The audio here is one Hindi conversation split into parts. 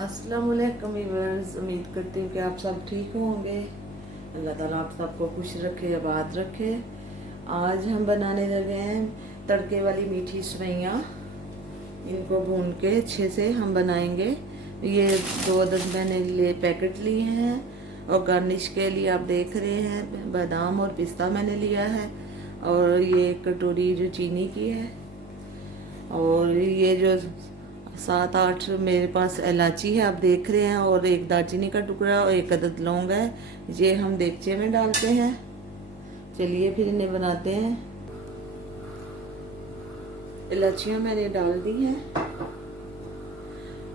अस्सलाम वालेकुम व्यूअर्स, उम्मीद करती हूँ कि आप सब ठीक होंगे। अल्लाह ताला आप सबको खुश रखे, आबाद रखे। आज हम बनाने लगे हैं तड़के वाली मीठी सेवइयाँ। इनको भून के अच्छे से हम बनाएंगे। ये 2 मैंने लिए पैकेट लिए हैं और गार्निश के लिए आप देख रहे हैं बादाम और पिस्ता मैंने लिया है, और ये एक कटोरी जो चीनी की है, और ये जो 7-8 मेरे पास इलायची है आप देख रहे हैं, और एक दालचीनी का टुकड़ा और एक अदद लौंग है। ये हम देगचे में डालते हैं। चलिए फिर इन्हें बनाते हैं। इलायचियाँ मैंने डाल दी हैं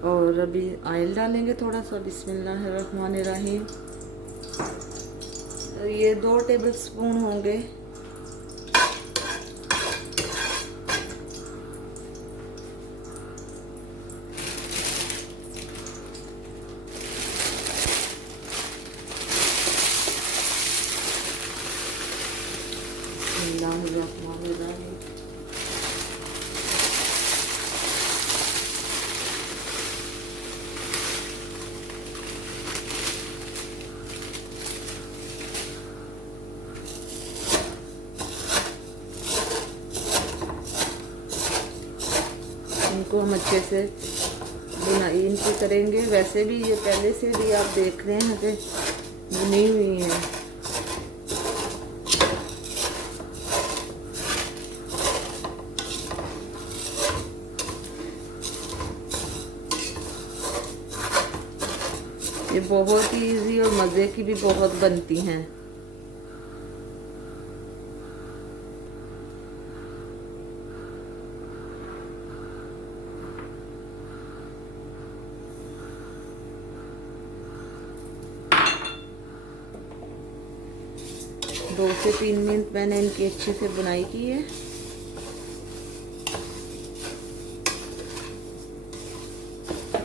और अभी ऑयल डालेंगे थोड़ा सा। बिस्मिल्लाहिर्रहमानिर्रहीम। ये 2 टेबल स्पून होंगे। बिस्मिल्लाहिर्रहमानिर्रहीम। इनको हम अच्छे से बुनाई इनकी करेंगे। वैसे भी ये पहले से भी आप देख रहे हैं कि बुनी हुई है। ये बहुत ही इजी और मज़े की भी बहुत बनती हैं। दो से 3 मिनट मैंने इनकी अच्छे से बुनाई की है।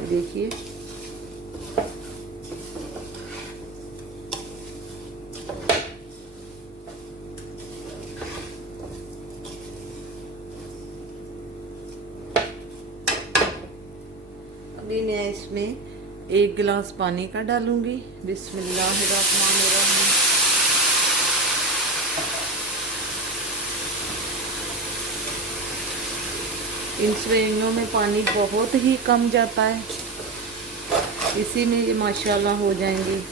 देखिए अभी मैं इसमें 1 गिलास पानी का डालूंगी। बिस्मिल्लाहिर्रहमानिर्रहीम। इन सेवइयों में पानी बहुत ही कम जाता है, इसी में ये माशाल्लाह हो जाएंगी।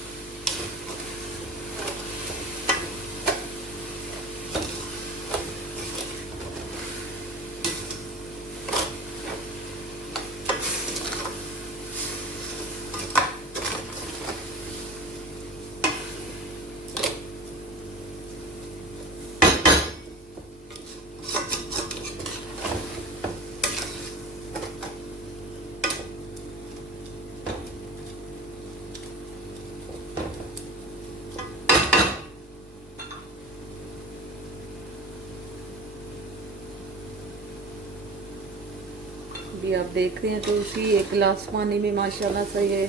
भी आप देख रहे हैं तो उसी 1 गिलास पानी में माशाल्लाह से ये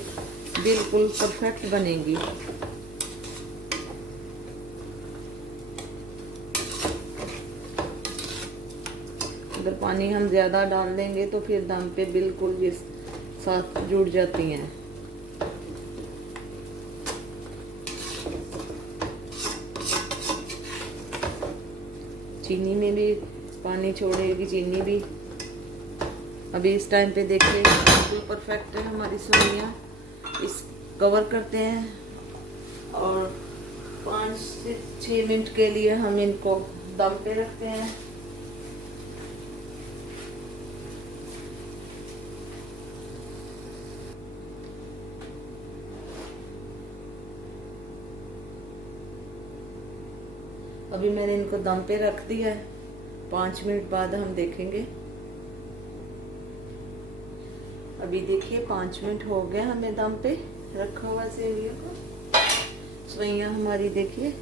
बिल्कुल परफेक्ट बनेगी। अगर पानी हम ज़्यादा डाल देंगे तो फिर दम पे बिल्कुल ये साथ जुड़ जाती हैं। चीनी में भी पानी छोड़ेगी, चीनी भी। अभी इस टाइम पे देखिए बिल्कुल परफेक्ट है हमारी सेवइयाँ। इस कवर करते हैं और 5 से 6 मिनट के लिए हम इनको दम पे रखते हैं। अभी मैंने इनको दम पे रख दिया है। 5 मिनट बाद हम देखेंगे। अभी देखिए 5 मिनट हो गए हमें दम पे रखा हुआ सेवइयों को। सेवइयाँ हमारी देखिए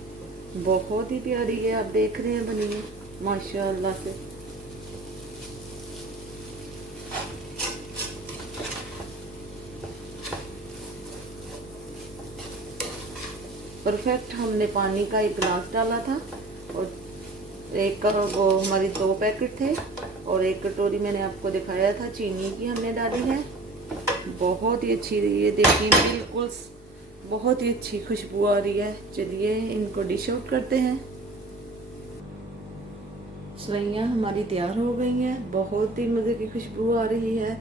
बहुत ही प्यारी है, आप देख रहे हैं बनी है माशाअल्लाह से। परफेक्ट हमने पानी का 1 गिलास डाला था, और एक का वो हमारी 2 पैकेट थे, और 1 कटोरी मैंने आपको दिखाया था चीनी की हमने डाली है। बहुत ही अच्छी रही है। देखिए बिल्कुल बहुत ही अच्छी खुशबू आ रही है। चलिए इनको डिश आउट करते हैं। सवैयाँ हमारी तैयार हो गई हैं। बहुत ही मज़े की खुशबू आ रही है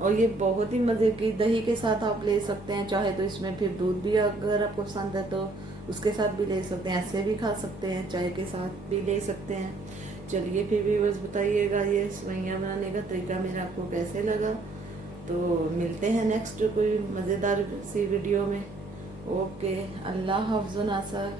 और ये बहुत ही मज़े की दही के साथ आप ले सकते हैं। चाहे तो इसमें फिर दूध भी अगर आपको पसंद है तो उसके साथ भी ले सकते हैं, ऐसे भी खा सकते हैं, चाय के साथ भी ले सकते हैं। चलिए फिर भी बस बताइएगा ये सवैयाँ बनाने का तरीका मेरा आपको कैसे लगा। तो मिलते हैं नेक्स्ट कोई मज़ेदार सी वीडियो में। ओके, अल्लाह हाफ़िज़ नासर।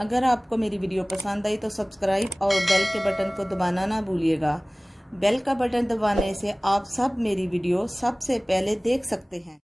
अगर आपको मेरी वीडियो पसंद आई तो सब्सक्राइब और बेल के बटन को दबाना ना भूलिएगा। बेल का बटन दबाने से आप सब मेरी वीडियो सबसे पहले देख सकते हैं।